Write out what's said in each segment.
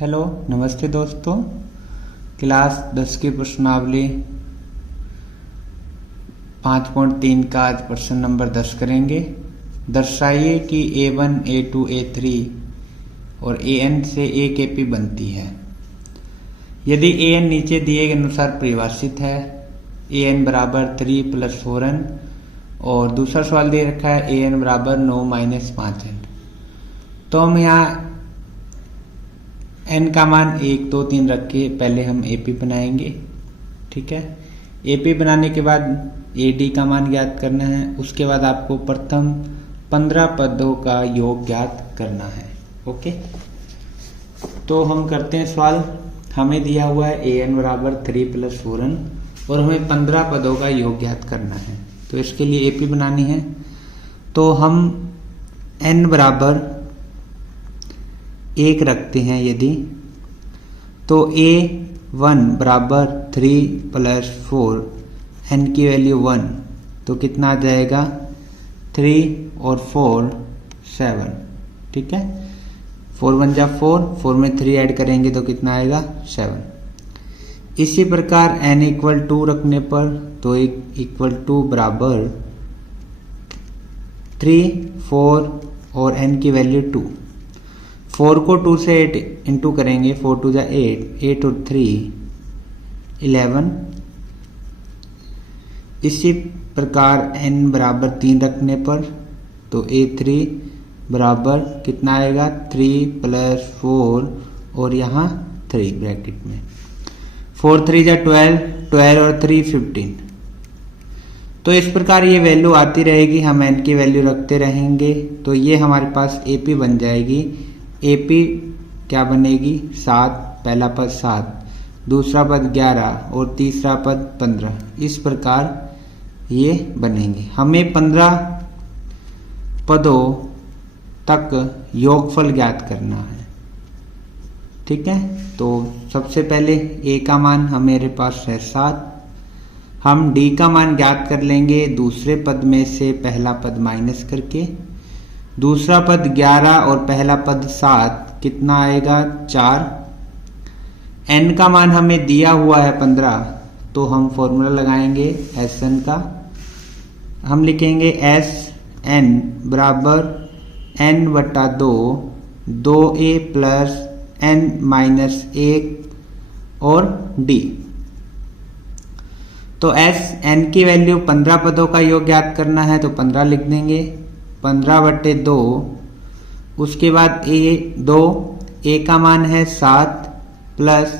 Hello नमस्ते दोस्तों। Class 10 की प्रश्नावली 5.3 का आज प्रश्न नंबर 10 करेंगे। दर्शाइए कि A1, A2, A3 और AN से एक AP बनती है। यदि AN नीचे दिए गए अनुसार परिभाषित है, AN बराबर 3 + 4n, और दूसरा सवाल दे रखा है AN बराबर 9 - 5n। तो हम यहाँ n का मान 1, 2, 3 रख के पहले हम AP बनाएंगे। ठीक है, AP बनाने के बाद AD का मान ज्ञात करना है। उसके बाद आपको प्रथम 15 पदों का योग ज्ञात करना है। ओके, तो हम करते हैं सवाल। हमें दिया हुआ है AN बराबर 3 + 4n और हमें 15 पदों का योग ज्ञात करना है। तो इसके लिए AP बनानी है। तो हम n बराबर 1 रखते हैं यदि, तो A1 बराबर 3 + 4, n की वैल्यू 1, तो कितना आ जाएगा 3 और 4 7। ठीक है, 4 × 1 = 4, 4 में 3 ऐड करेंगे तो कितना आएगा 7। इसी प्रकार n = 2 रखने पर तो = बराबर 3, 4 और n की वैल्यू 2। 4 को 2 से 8 इंटू करेंगे, 4 × 2 = 8, 8 और 3 11। इसी प्रकार n बराबर 3 रखने पर तो A3 बराबर कितना आएगा 3 + 4 और यहाँ 3 ब्रैकेट में, 4 × 3 = 12, 12 और 3 15। तो इस प्रकार ये वैल्यू आती रहेगी, हम n की वैल्यू रखते रहेंगे। तो ये हमारे पास AP बन जाएगी। AP क्या बनेगी 7, पहला पद 7, दूसरा पद 11 और तीसरा पद 15। इस प्रकार ये बनेंगे। हमें 15 पदों तक योगफल ज्ञात करना है। ठीक है, तो सबसे पहले A का मान हमारे पास है 7। हम D का मान ज्ञात कर लेंगे दूसरे पद में से पहला पद माइनस करके। दूसरा पद 11 और पहला पद 7, कितना आएगा 4। n का मान हमें दिया हुआ है 15, तो हम फॉर्मूला लगाएंगे Sn का। हम लिखेंगे Sn बराबर n/2, 2a + n - 1 और D। तो Sn की वैल्यू 15 पदों का योग ज्ञात करना है, तो 15 लिख देंगे, 15/2। उसके बाद A का मान है 7 प्लस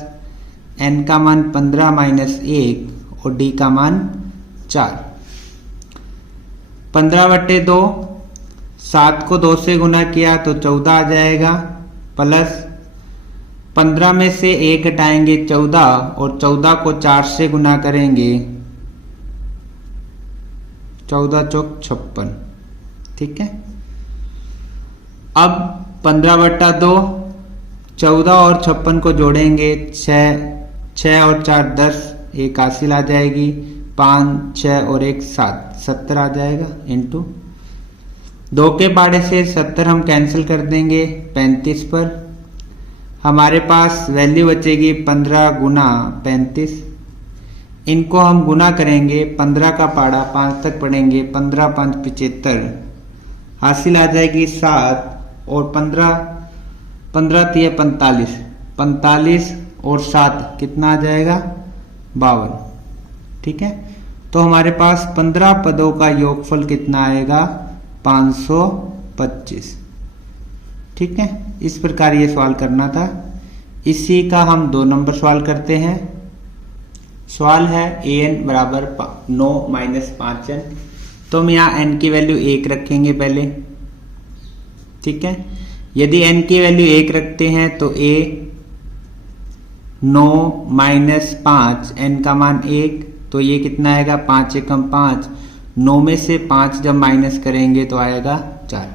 n का मान 15 - 1 और D का मान 4। 15/2, 7 को 2 से गुना किया तो 14 आ जाएगा, प्लस 15 में से 1 घटाएंगे 14 और 14 को 4 से गुना करेंगे, 14 × 4 = 56। ठीक है, अब 15/2, 14 और 56 को जोड़ेंगे, 6 और 4 10, एक हासिल आ जाएगी, 5, 6 और 1 7, 70 आ जाएगा। इंटू 2 के पाड़े से 70 हम कैंसिल कर देंगे 35 पर। हमारे पास वैल्यू बचेगी 15 × 35। इनको हम गुना करेंगे, 15 का पाड़ा 5 तक पढ़ेंगे, 15 × 5 = 75, हासिल आ जाएगी 7 और 15 × 3 = 45, 45 और 7 कितना आ जाएगा 52। ठीक है, तो हमारे पास 15 पदों का योगफल कितना आएगा 525। ठीक है, इस प्रकार ये सवाल करना था। इसी का हम 2 नंबर सवाल करते हैं। सवाल है AN बराबर 9 - 5n। तो हम यहाँ n की वैल्यू 1 रखेंगे पहले। ठीक है, यदि n की वैल्यू 1 रखते हैं तो A 9 - 5, n का मान 1, तो ये कितना आएगा 5 × 5, 9 में से 5 जब माइनस करेंगे तो आएगा 4।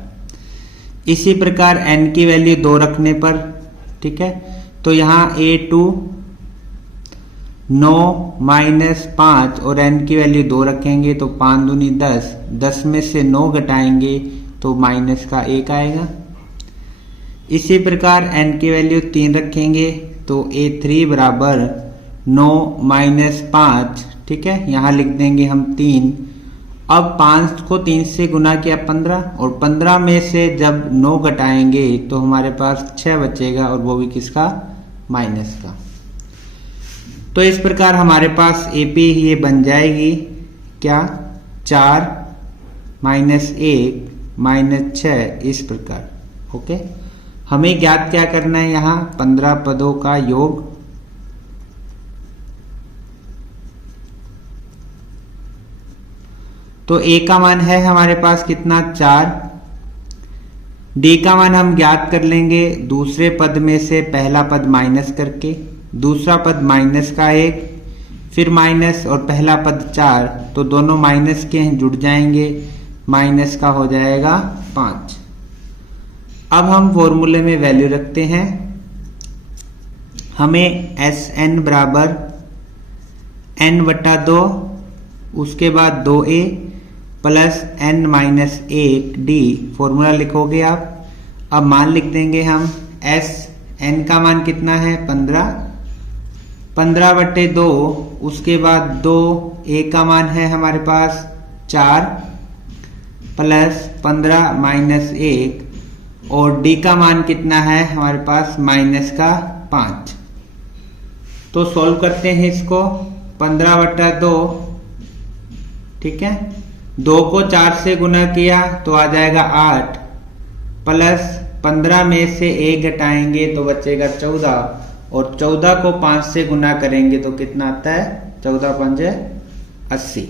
इसी प्रकार n की वैल्यू 2 रखने पर, ठीक है, तो यहाँ A2 9 - 5 और n की वैल्यू 2 रखेंगे तो 5 दूनी 10, 10 में से 9 घटाएंगे तो माइनस का 1 आएगा। इसी प्रकार n की वैल्यू 3 रखेंगे तो A3 बराबर 9 माइनस 5, ठीक है, यहाँ लिख देंगे हम 3। अब 5 को 3 से गुना किया 15, और 15 में से जब 9 घटाएंगे तो हमारे पास 6 बचेगा, और वो भी किसका, माइनस का। तो इस प्रकार हमारे पास AP ये बन जाएगी क्या, 4 माइनस 1 माइनस 6, इस प्रकार। ओके, हमें ज्ञात क्या करना है, यहाँ 15 पदों का योग। तो A का मान है हमारे पास कितना, 4। D का मान हम ज्ञात कर लेंगे दूसरे पद में से पहला पद माइनस करके, दूसरा पद माइनस का 1, फिर माइनस और पहला पद 4, तो दोनों माइनस के हैं, जुड़ जाएंगे, माइनस का हो जाएगा 5। अब हम फॉर्मूले में वैल्यू रखते हैं। हमें Sn बराबर n/2, उसके बाद 2a plus n minus 1d, formula लिखोगे आप। अब मान लिख देंगे हम, Sn का मान कितना है, 15, 15/2, उसके बाद 2a का मान है हमारे पास 4 प्लस 15 माइनस 1, और d का मान कितना है हमारे पास, माइनस का 5। तो सॉल्व करते हैं इसको, 15/2, ठीक है, 2 को 4 से गुना किया तो आ जाएगा 8, प्लस 15 में से 1 घटाएंगे तो बचेगा 14, और 14 को 5 से गुना करेंगे तो कितना आता है, 14 पंजे 80,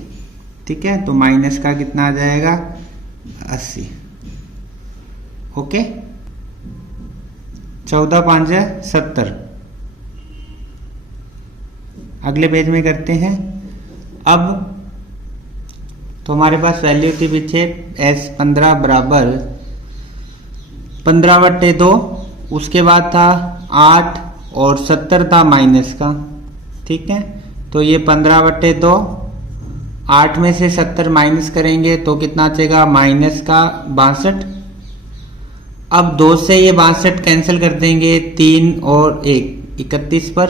ठीक है। तो माइनस का कितना आ जाएगा, 80। ओके, 14 पंजे 70। अगले पेज में करते हैं। अब तो हमारे पास वैल्यू थी पीछे S15 बराबर 15/2, उसके बाद था 8 और 70 था माइनस का, ठीक है। तो ये 15/2, 8 में से 70 माइनस करेंगे तो कितना बचेगा, माइनस का 62। अब 2 से ये 62 कैंसिल कर देंगे, 3 और 1 31 पर,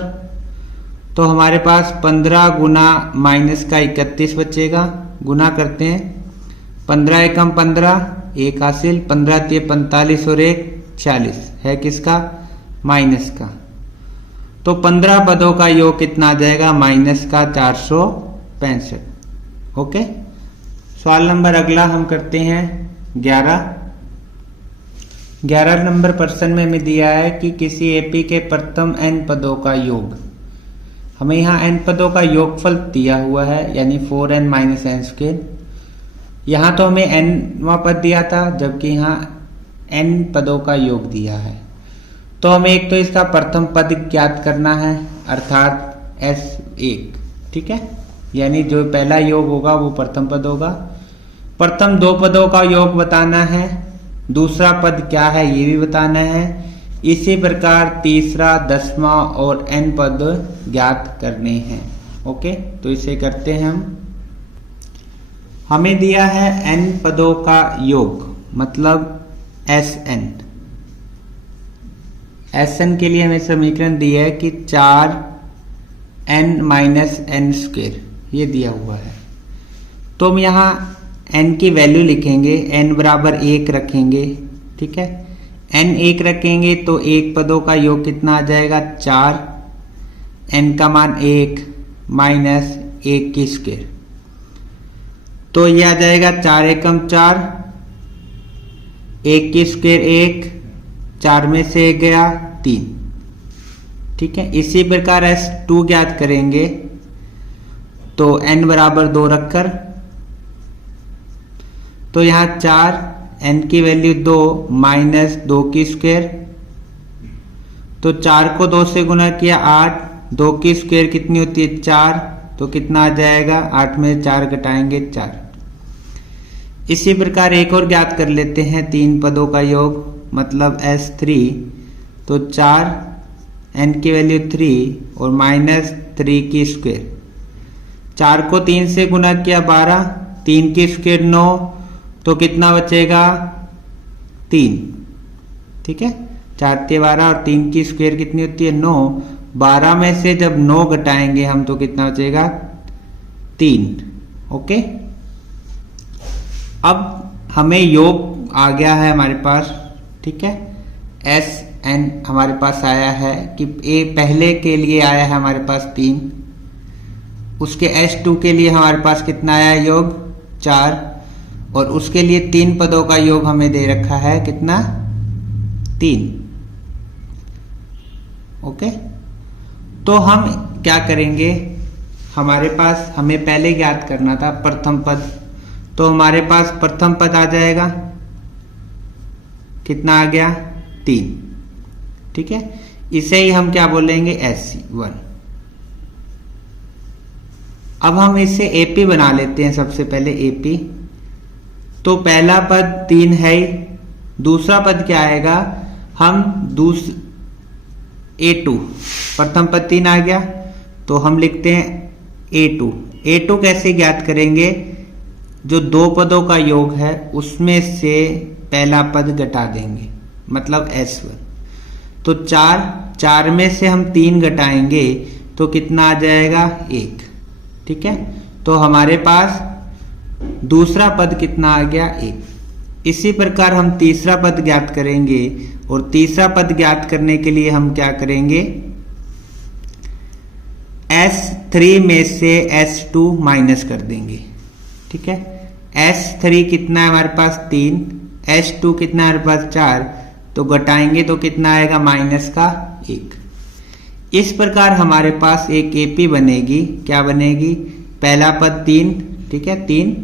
तो हमारे पास 15 गुना माइनस का 31 बचेगा। गुना करते हैं, 15 एकम 15, 1 हासिल, 15 3 45 और 1 40 है किसका, माइनस का। तो 15 पदों का योग कितना आ जाएगा, माइनस का 465। ओके, सवाल नंबर अगला हम करते हैं 11 नंबर प्रश्न में हमें दिया है कि किसी एपी के प्रथम n पदों का योग। हमें यहाँ n पदों का योगफल दिया हुआ है, यानी 4n माइनस n स्क्वायर। यहाँ तो हमें nवां पद दिया था, जबकि यहाँ n पदों का योग दिया है। तो हमें एक तो इसका प्रथम पद ज्ञात करना है, अर्थात S1, ठीक है, यानी जो पहला योग होगा वो प्रथम पद होगा। प्रथम 2 पदों का योग बताना है, दूसरा पद क्या है ये भी बताना है। इसी प्रकार तीसरा, 10वां और n पद ज्ञात करने हैं। ओके, तो इसे करते हैं हम। हमें दिया है n पदों का योग, मतलब Sn। Sn के लिए हमें समीकरण दिया है कि 4n माइनस n स्क्वायर, ये दिया हुआ है। तो हम यहाँ n की वैल्यू लिखेंगे, n बराबर 1 रखेंगे, ठीक है। n 1 रखेंगे तो 1 पदों का योग कितना आ जाएगा, 4, n का मान 1 माइनस 1 की स्क्वायर, तो ये आ जाएगा 4 एकम 4, 1 की स्क्वायर 1, 4 में से 1 गया 3, ठीक है। इसी प्रकार S2 ज्ञात करेंगे, तो n बराबर 2 रखकर, तो यहाँ 4, n की वैल्यू 2 माइनस 2 की स्क्वायर, तो 4 को 2 से गुना किया 8, 2 की स्क्वायर कितनी होती है 4, तो कितना आ जाएगा, 8 में 4 घटाएंगे 4। इसी प्रकार एक और ज्ञात कर लेते हैं 3 पदों का योग, मतलब S3। तो 4, n की वैल्यू 3 और माइनस 3 की स्क्वायर, 4 को 3 से गुना किया 12, 3 की स्क्वायर 9, तो कितना बचेगा 3, ठीक है। 4 × 12 और 3 की स्क्वायर कितनी होती है 9। 12 में से जब 9 घटाएंगे हम तो कितना बचेगा 3। ओके, अब हमें योग आ गया है हमारे पास, ठीक है। एस एन हमारे पास आया है कि ए पहले के लिए आया है हमारे पास 3, उसके S2 के लिए हमारे पास कितना आया योग 4, और उसके लिए 3 पदों का योग हमें दे रखा है कितना 3। ओके, तो हम क्या करेंगे, हमारे पास हमें पहले ज्ञात करना था प्रथम पद, तो हमारे पास प्रथम पद आ जाएगा कितना आ गया 3, ठीक है। इसे ही हम क्या बोलेंगे SC1। अब हम इसे AP बना लेते हैं। सबसे पहले AP, तो पहला पद 3 है ही, दूसरा पद क्या आएगा, हम A2, प्रथम पद 3 आ गया तो हम लिखते हैं A2। A2 कैसे ज्ञात करेंगे, जो 2 पदों का योग है उसमें से पहला पद घटा देंगे, मतलब S1। तो 4 में से हम 3 घटाएंगे तो कितना आ जाएगा 1, ठीक है। तो हमारे पास दूसरा पद कितना आ गया 1। इसी प्रकार हम तीसरा पद ज्ञात करेंगे, और तीसरा पद ज्ञात करने के लिए हम क्या करेंगे, S3 में से S2 माइनस कर देंगे, ठीक है। S3 कितना है हमारे पास 3, S2 कितना है हमारे पास 4, तो घटाएंगे तो कितना आएगा माइनस का 1। इस प्रकार हमारे पास एक AP बनेगी, क्या बनेगी, पहला पद 3, ठीक है 3,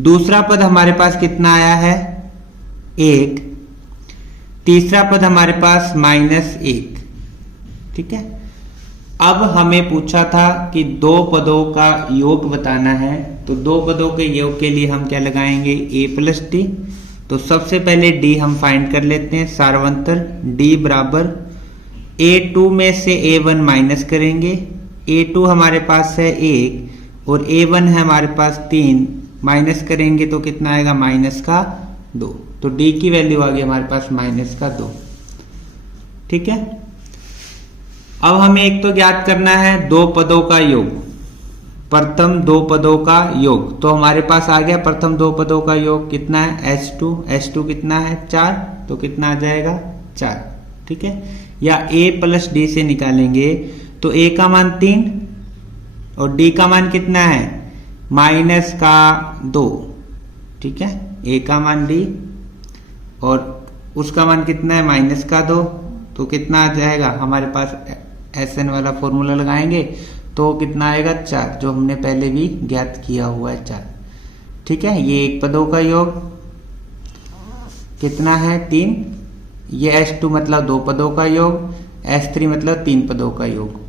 दूसरा पद हमारे पास कितना आया है 1, तीसरा पद हमारे पास -1, ठीक है। अब हमें पूछा था कि 2 पदों का योग बताना है, तो 2 पदों के योग के लिए हम क्या लगाएंगे A + D। तो सबसे पहले D हम फाइंड कर लेते हैं, सार्वंतर D बराबर A2 में से A1 माइनस करेंगे, A2 हमारे पास है 1 और A1 है हमारे पास 3, माइनस करेंगे तो कितना आएगा -2। तो D की वैल्यू आ गई हमारे पास -2, ठीक है। अब हमें एक तो ज्ञात करना है 2 पदों का योग, प्रथम 2 पदों का योग। तो हमारे पास आ गया प्रथम 2 पदों का योग कितना है S2 कितना है 4, तो कितना आ जाएगा 4, ठीक है। या A + D से निकालेंगे तो A का मान 3 और D का मान कितना है -2, ठीक है। A का मान D और उसका मान कितना है -2, तो कितना आ जाएगा हमारे पास SN वाला फॉर्मूला लगाएंगे तो कितना आएगा 4, जो हमने पहले भी ज्ञात किया हुआ है 4, ठीक है। ये 1 पदों का योग कितना है 3, ये S2 मतलब 2 पदों का योग, S3 मतलब 3 पदों का योग,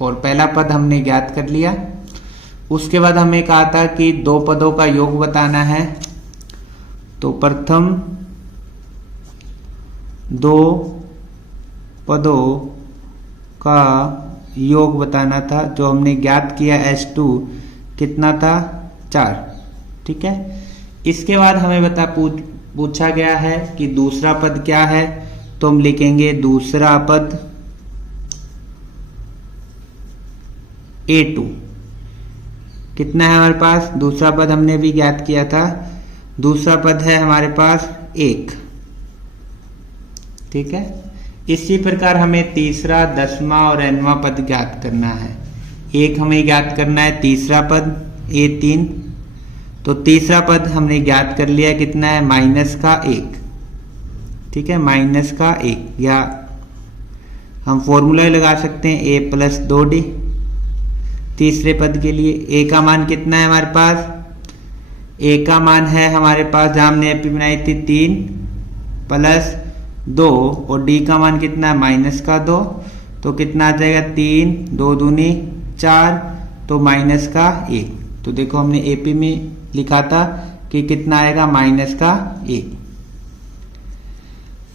और पहला पद हमने ज्ञात कर लिया। उसके बाद हमें कहा था कि 2 पदों का योग बताना है, तो प्रथम 2 पदों का योग बताना था, जो हमने ज्ञात किया S2 कितना था 4, ठीक है। इसके बाद हमें पूछा गया है कि दूसरा पद क्या है, तो हम लिखेंगे दूसरा पद A2 कितना है हमारे पास, दूसरा पद हमने भी ज्ञात किया था, दूसरा पद है हमारे पास 1, ठीक है। इसी प्रकार हमें तीसरा, 10वां और nवां पद ज्ञात करना है। एक हमें ज्ञात करना है तीसरा पद A3, तो तीसरा पद हमने ज्ञात कर लिया कितना है -1, ठीक है, -1, या हम फॉर्मूला लगा सकते हैं A + 2D तीसरे पद के लिए। A का मान कितना है हमारे पास, A का मान है हमारे पास, जहां हमने AP बनाई थी 3 + 2, और D का मान कितना है -2, तो कितना आ जाएगा 3 2 दूनी 4, तो -1। तो देखो हमने AP में लिखा था कि कितना आएगा -1।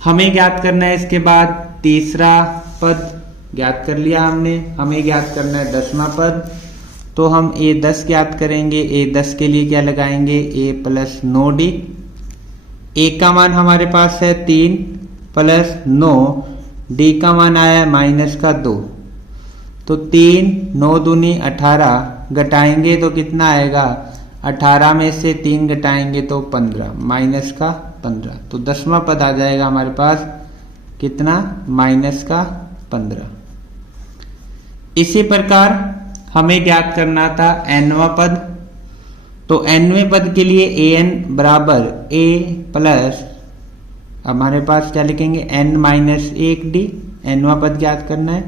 हमें ज्ञात करना है इसके बाद तीसरा पद ज्ञात कर लिया हमने, हमें ज्ञात करना है 10वां पद, तो हम A10 ज्ञात करेंगे। A10 के लिए क्या लगाएंगे A + 9D। A का मान हमारे पास है 3 प्लस 9, डी का मान आया माइनस का 2, तो 3, 9 दूनी 18 घटाएंगे तो कितना आएगा, 18 में से 3 घटाएंगे तो 15, माइनस का 15, तो 10वां पद आ जाएगा हमारे पास कितना, माइनस का 15। इसी प्रकार हमें ज्ञात करना था nवां पद, तो nवें पद के लिए an बराबर a प्लस, हमारे पास क्या लिखेंगे, n माइनस 1d, nवां पद ज्ञात करना है।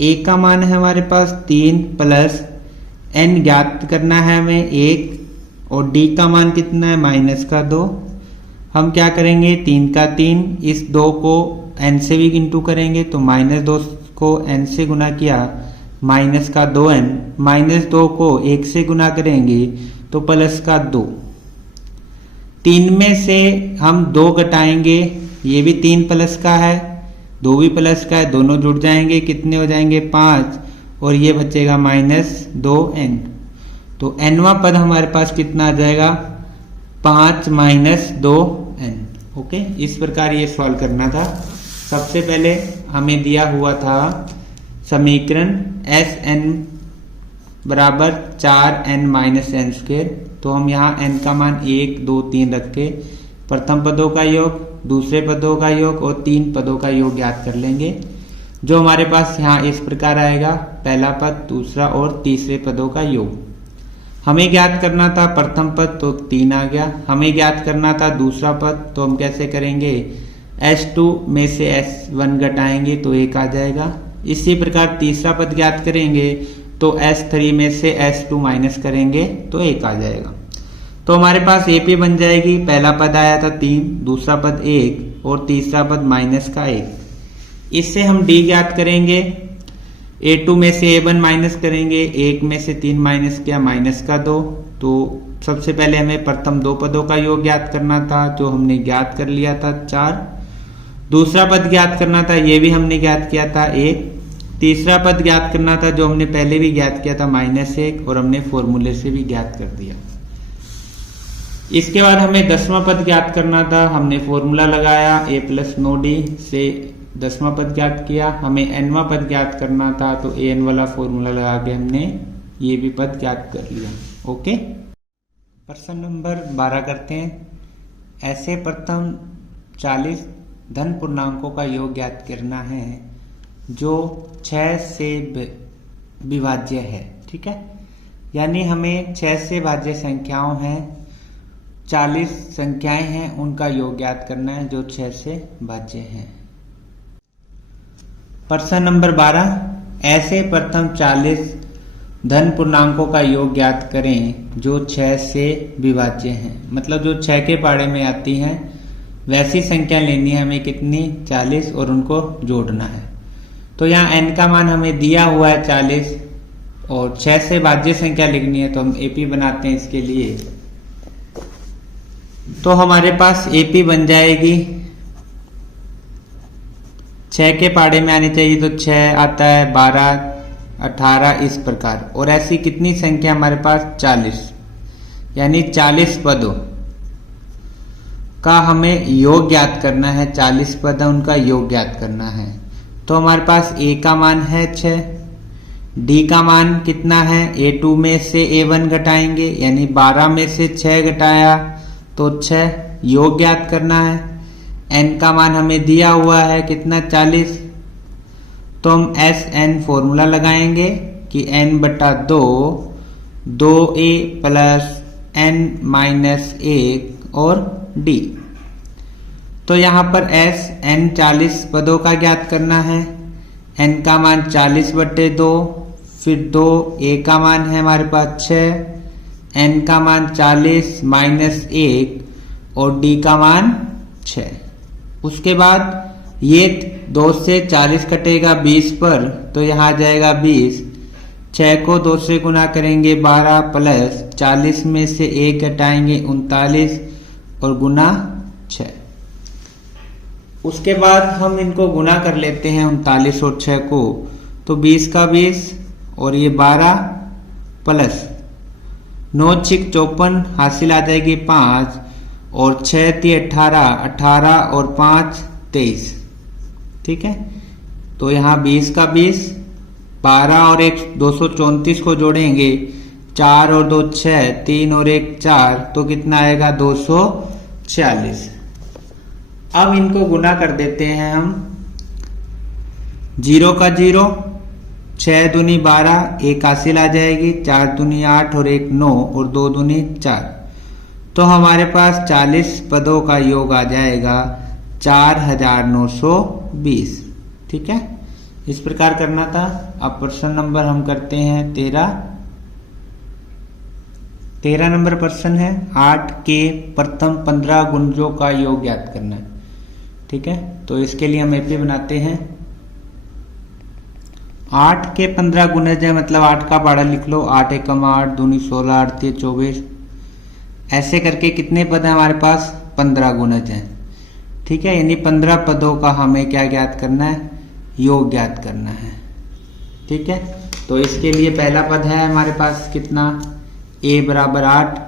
a का मान है हमारे पास 3 प्लस n ज्ञात करना है हमें 1, और d का मान कितना है, माइनस का 2। हम क्या करेंगे, 3 का 3, इस 2 को n से भी इंटू करेंगे, तो माइनस 2 को n से गुना किया, माइनस का 2n, माइनस 2 को 1 से गुना करेंगे तो प्लस का 2। 3 में से हम 2 घटाएंगे, ये भी 3 प्लस का है, 2 भी प्लस का है, दोनों जुड़ जाएंगे, कितने हो जाएंगे, 5, और ये बचेगा माइनस 2n। तो nवां पद हमारे पास कितना आ जाएगा, 5 माइनस 2n। ओके, इस प्रकार ये सॉल्व करना था। सबसे पहले हमें दिया हुआ था समीकरण Sn बराबर 4n माइनस n स्क्वेयर, तो हम यहाँ n का मान 1, 2, 3 रख के प्रथम पदों का योग, दूसरे पदों का योग और 3 पदों का योग ज्ञात कर लेंगे, जो हमारे पास यहाँ इस प्रकार आएगा, पहला पद, दूसरा और तीसरे पदों का योग। हमें ज्ञात करना था प्रथम पद, तो 3 आ गया। हमें ज्ञात करना था दूसरा पद, तो हम कैसे करेंगे, S2 में से S1 घटाएंगे तो 1 आ जाएगा। इसी प्रकार तीसरा पद ज्ञात करेंगे तो S3 में से S2 माइनस करेंगे तो 1 आ जाएगा। तो हमारे पास AP बन जाएगी, पहला पद आया था 3, दूसरा पद 1 और तीसरा पद माइनस का 1। इससे हम D ज्ञात करेंगे, A2 में से A1 माइनस करेंगे, 1 में से 3 माइनस किया, माइनस का 2। तो सबसे पहले हमें प्रथम 2 पदों का योग ज्ञात करना था, जो हमने ज्ञात कर लिया था 4। दूसरा पद ज्ञात करना था, ये भी हमने ज्ञात किया था 1। तीसरा पद ज्ञात करना था, जो हमने पहले भी ज्ञात किया था -1, और हमने फॉर्मूले से भी ज्ञात कर दिया। इसके बाद हमें 10वां पद ज्ञात करना था, हमने फॉर्मूला लगाया, a प्लस 9d से 10वां पद ज्ञात किया। हमें nवां पद ज्ञात करना था, तो an वाला फॉर्मूला लगा के हमने ये भी पद ज्ञात कर लिया। ओके, प्रश्न नंबर 12 करते हैं। ऐसे प्रथम 40 धन पूर्णांकों का योग ज्ञात करना है जो 6 से विभाज्य है। ठीक है, यानी हमें 6 से भाज्य संख्याओं हैं, 40 संख्याएं हैं, उनका योग ज्ञात करना है जो 6 से भाज्य हैं। प्रश्न नंबर 12, ऐसे प्रथम 40 धन पूर्णांकों का योग ज्ञात करें जो 6 से विभाज्य हैं। मतलब जो 6 के पाड़े में आती हैं वैसी संख्या लेनी है हमें, कितनी, 40, और उनको जोड़ना है। तो यहाँ n का मान हमें दिया हुआ है 40 और 6 से भाज्य संख्या लिखनी है, तो हम AP बनाते हैं इसके लिए। तो हमारे पास AP बन जाएगी, 6 के पाड़े में आनी चाहिए, तो 6 आता है, 12, 18, इस प्रकार। और ऐसी कितनी संख्या हमारे पास, 40, यानी 40 पदों का हमें योग ज्ञात करना है। 40 पद है, उनका योग ज्ञात करना है। तो हमारे पास A का मान है 6, D का मान कितना है, A2 में से A1 घटाएंगे, यानी 12 में से 6 घटाया तो 6, योग ज्ञात करना है। n का मान हमें दिया हुआ है कितना, 40, तो हम Sn फॉर्मूला लगाएंगे कि n बटा 2, 2a प्लस n माइनस 1 और D। तो यहाँ पर n 40 पदों का ज्ञात करना है। n का मान 40 बटे 2, फिर 2, a का मान है हमारे पास 6, n का मान 40 माइनस 1 और d का मान 6। उसके बाद ये 2 से 40 कटेगा 20 पर, तो यहाँ आ जाएगा 20। 6 को 2 से गुना करेंगे 12 प्लस 40 में से 1 घटाएंगे 39 और गुना 6। उसके बाद हम इनको गुना कर लेते हैं 39 और 6 को, तो 20 का 20 और ये 12 प्लस 9 6 54 हासिल आ जाएगी 5 और 6 3 18, 18 और 5 23। ठीक है, तो यहाँ 20 का 20, 12 और 1 234 को जोड़ेंगे, 4 और 2 6, 3 और 1 4, तो कितना आएगा 246। अब इनको गुना कर देते हैं हम। 0 का 0, 6 दूनी 12, 1 हासिल आ जाएगी, 4 दूनी 8 और 1 9 और 2 दूनी 4, तो हमारे पास 40 पदों का योग आ जाएगा 4920। ठीक है, इस प्रकार करना था। अब प्रश्न नंबर हम करते हैं 13 नंबर प्रश्न है। 8 के प्रथम 15 गुणजों का योग ज्ञात करना है। ठीक है, तो इसके लिए हम एपी बनाते हैं। 8 के 15 गुणज है, मतलब 8 का पाड़ा लिख लो, 8 एकम 8, दूनी 16, 8 3 24, ऐसे करके कितने पद हैं हमारे पास? 15 गुणज हैं। ठीक है, यानी 15 पदों का हमें क्या ज्ञात करना है? योग ज्ञात करना है। ठीक है, तो इसके लिए पहला पद है हमारे पास कितना? a बराबर 8,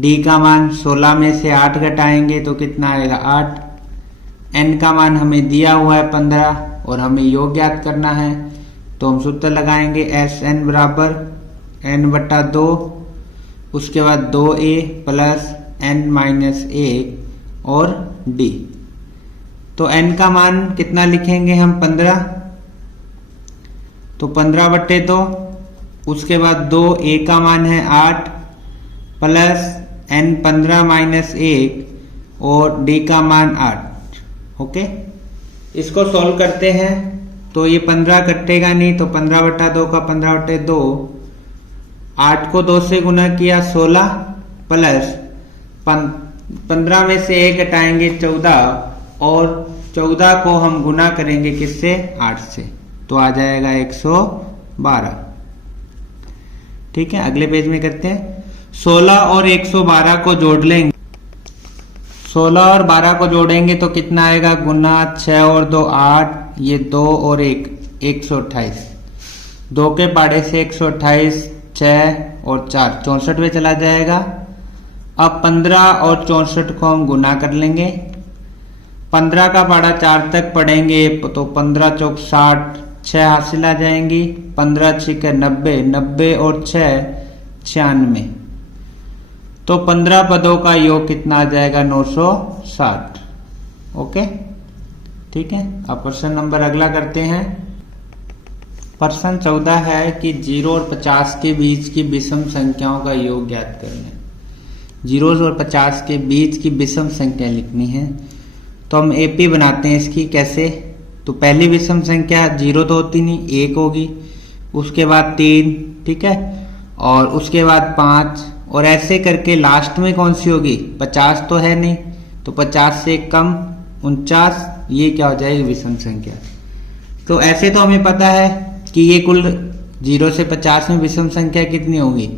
d का मान 16 में से 8 घटाएंगे तो कितना आएगा? 8, n का मान हमें दिया हुआ है 15 और हमें योग ज्ञात करना है, तो हम सूत्र लगाएंगे Sn बराबर n बटा 2, उसके बाद 2a प्लस n माइनस 1 और d। तो n का मान कितना लिखेंगे हम? 15, तो 15 बटे 2, उसके बाद 2a का मान है 8 प्लस n 15 माइनस 1 और d का मान 8। ओके, इसको सॉल्व करते हैं तो ये 15 कटेगा नहीं, तो 15 बटा 2 का 15 बटे 2, 8 को 2 से गुना किया 16 प्लस 15 में से 1 घटाएंगे 14 और 14 को हम गुना करेंगे किससे? 8 से, तो आ जाएगा 112। ठीक है, अगले पेज में करते हैं। 16 और 112 को जोड़ लेंगे, 16 और 12 को जोड़ेंगे तो कितना आएगा? गुना 6 और 2 8, ये 2 और 1 128, 2 के पाड़े से 128, 6 और 4 64 में चला जाएगा। अब 15 और 64 को हम गुना कर लेंगे, 15 का पाड़ा 4 तक पढ़ेंगे तो 15 चौक 60, 6 हासिल आ जाएंगी, 15 छिके 90, 90 और 6 96, तो 15 पदों का योग कितना आ जाएगा? 960। ओके, ठीक है। अब प्रश्न नंबर अगला करते हैं। प्रश्न 14 है कि 0 और 50 के बीच की विषम संख्याओं का योग ज्ञात करना है। 0 और 50 के बीच की विषम संख्या लिखनी है, तो हम एपी बनाते हैं इसकी। कैसे? तो पहली विषम संख्या 0 तो होती नहीं, 1 होगी, उसके बाद 3, ठीक है, और उसके बाद 5, और ऐसे करके लास्ट में कौन सी होगी? 50 तो है नहीं, तो 50 से कम 49, ये क्या हो जाएगी? विषम संख्या। तो ऐसे तो हमें पता है कि ये कुल 0 से 50 में विषम संख्या कितनी होंगी?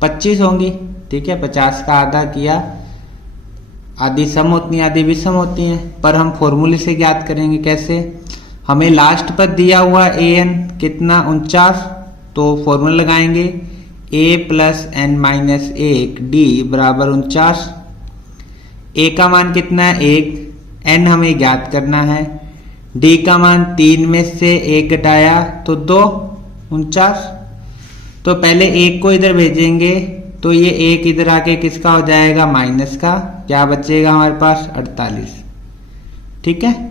25 होंगी। ठीक है, 50 का आधा किया, आधी सम होती हैं आधी विषम होती हैं, पर हम फॉर्मूले से ज्ञात करेंगे। कैसे? हमें लास्ट पद दिया हुआ an कितना? 49, तो फॉर्मूला लगाएंगे a plus n minus 1 d बराबर 49। a का मान कितना है? 1, n हमें ज्ञात करना है, d का मान 3 में से 1 घटाया तो 2, 49। तो पहले 1 को इधर भेजेंगे तो ये 1 इधर आके किसका हो जाएगा? माइनस का। क्या बचेगा हमारे पास? 48। ठीक है,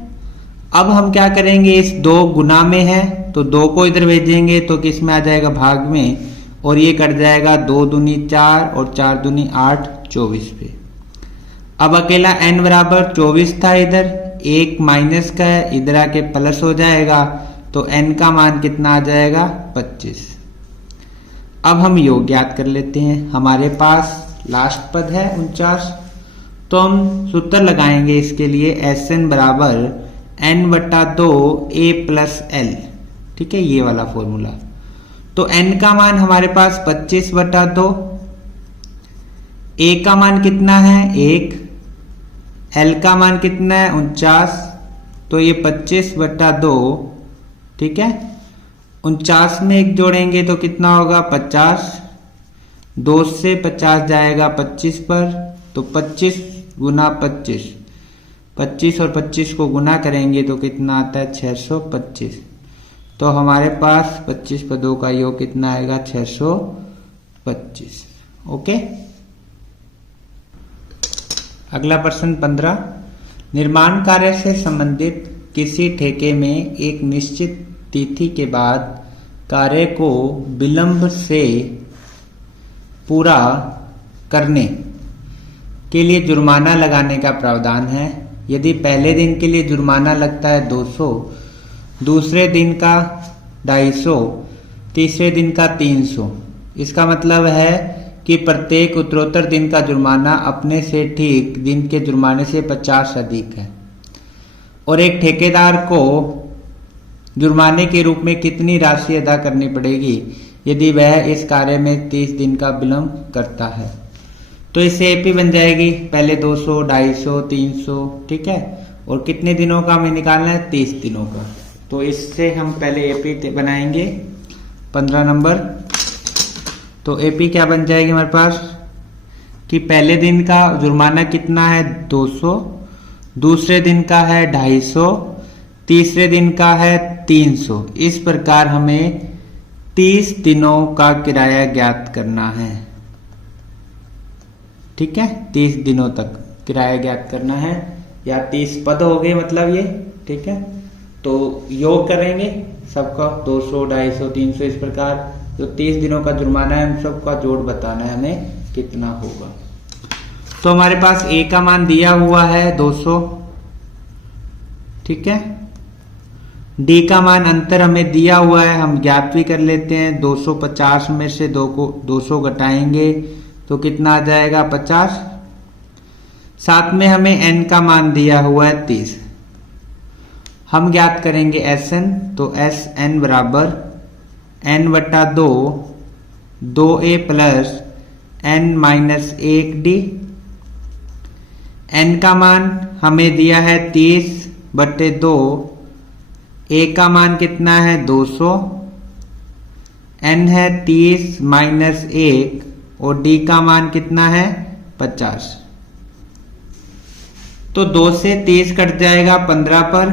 अब हम क्या करेंगे? इस 2 गुना में है तो 2 को इधर भेजेंगे तो किस में आ जाएगा? भाग में, और ये कट जाएगा 2 दूनी 4 और 4 दूनी 8, 24 पे। अब अकेला n बराबर 24 था, इधर 1 माइनस का है, इधर आके प्लस हो जाएगा, तो n का मान कितना आ जाएगा? 25। अब हम योग ज्ञात कर लेते हैं। हमारे पास लास्ट पद है 49, तो हम सूत्र लगाएंगे इसके लिए Sn बराबर n बटा 2 a प्लस l। ठीक है, ये वाला फॉर्मूला। तो n का मान हमारे पास 25 बटा 2, a का मान कितना है? 1, l का मान कितना है? 49, तो ये 25 बटा 2, ठीक है, 49 में 1 जोड़ेंगे तो कितना होगा? 50, 2 से 50 जाएगा 25 पर, तो 25 गुना 25, 25 और 25 को गुना करेंगे तो कितना आता है 625। तो हमारे पास 25 पदों का योग कितना आएगा 625। ओके। अगला प्रश्न 15, निर्माण कार्य से संबंधित किसी ठेके में एक निश्चित तिथि के बाद कार्य को विलंब से पूरा करने के लिए जुर्माना लगाने का प्रावधान है। यदि पहले दिन के लिए जुर्माना लगता है 200, दूसरे दिन का 250, तीसरे दिन का 300। इसका मतलब है कि प्रत्येक उत्तरोत्तर दिन का जुर्माना अपने से ठीक दिन के जुर्माने से 50 अधिक है। और एक ठेकेदार को जुर्माने के रूप में कितनी राशि अदा करनी पड़ेगी यदि वह इस कार्य में 30 दिन का विलंब करता है। तो इससे एपी बन जाएगी, पहले 200, 250, 300, ठीक है। और कितने दिनों का हमें निकालना है 30 दिनों का। तो इससे हम पहले एपी बनाएंगे 15 नंबर। तो एपी क्या बन जाएगी हमारे पास कि पहले दिन का जुर्माना कितना है 200, दूसरे दिन का है 250, तीसरे दिन का है 300। इस प्रकार हमें 30 दिनों का किराया ज्ञात करना है, ठीक है। 30 दिनों तक किराया ज्ञात करना है, या 30 पद हो गए मतलब ये, ठीक है। तो योग करेंगे सबका 200, 250, 300, इस प्रकार जो 30 दिनों का जुर्माना है हम सबका जोड़ बताना है हमें कितना होगा। तो हमारे पास ए का मान दिया हुआ है 200, ठीक है। डी का मान अंतर हमें दिया हुआ है, हम ज्ञात भी कर लेते हैं। 250 में से 200 घटाएंगे तो कितना आ जाएगा 50। साथ में हमें n का मान दिया हुआ है 30। हम ज्ञात करेंगे Sn, तो Sn बराबर n/2 2a plus n minus 1d। n का मान हमें दिया है 30/2, a का मान कितना है 200, n है 30 माइनस 1 और d का मान कितना है 50। तो 2 से 30 कट जाएगा 15 पर,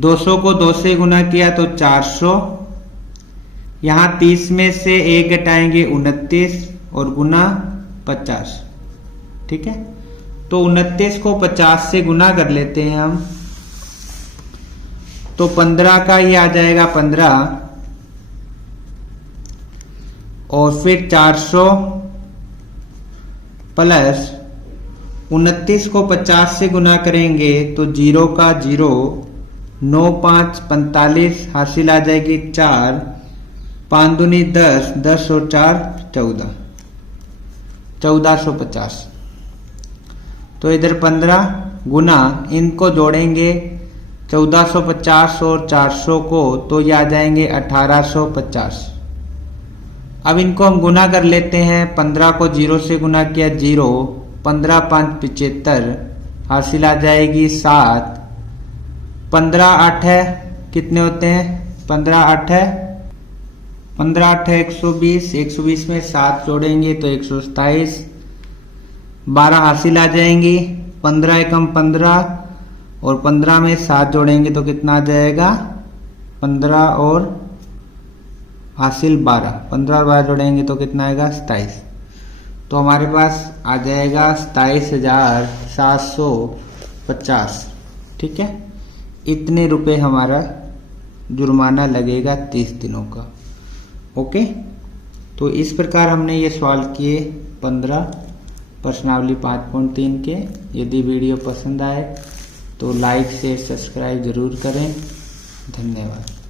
200 को 2 से गुना किया तो 400। यहां 30 में से 1 घटाएंगे 29 और गुना 50, ठीक है। तो 29 को 50 से गुना कर लेते हैं हम, तो 15 का ही आ जाएगा 15 और फिर 400 प्लस 29 को 50 से गुना करेंगे तो 0 का 0, 9 5 45 हासिल आ जाएगी 4, 5 दूनी 10, 10 और 4 14, 1450। तो इधर 15 गुना, इनको जोड़ेंगे 1450 और 400 को तो ये आ जाएंगे 1850। अब इनको हम गुना कर लेते हैं। 15 को 0 से गुना किया 0, 15 5 75 हासिल आ जाएगी 7, 15 8 है कितने होते हैं 15 8 है 120, 120 में 7 जोड़ेंगे तो 127, 12 हासिल आ जाएंगी, 15 एकम 15 और 15 में 7 जोड़ेंगे तो कितना आ जाएगा 15 और हासिल 12, 15 और 12 जोड़ेंगे तो कितना आएगा 27। तो हमारे पास आ जाएगा 27,750, ठीक है। इतने रुपए हमारा जुर्माना लगेगा 30 दिनों का। ओके, तो इस प्रकार हमने ये सवाल किए 15 प्रश्नावली 5.3 के। यदि वीडियो पसंद आए तो लाइक शेयर सब्सक्राइब जरूर करें। धन्यवाद।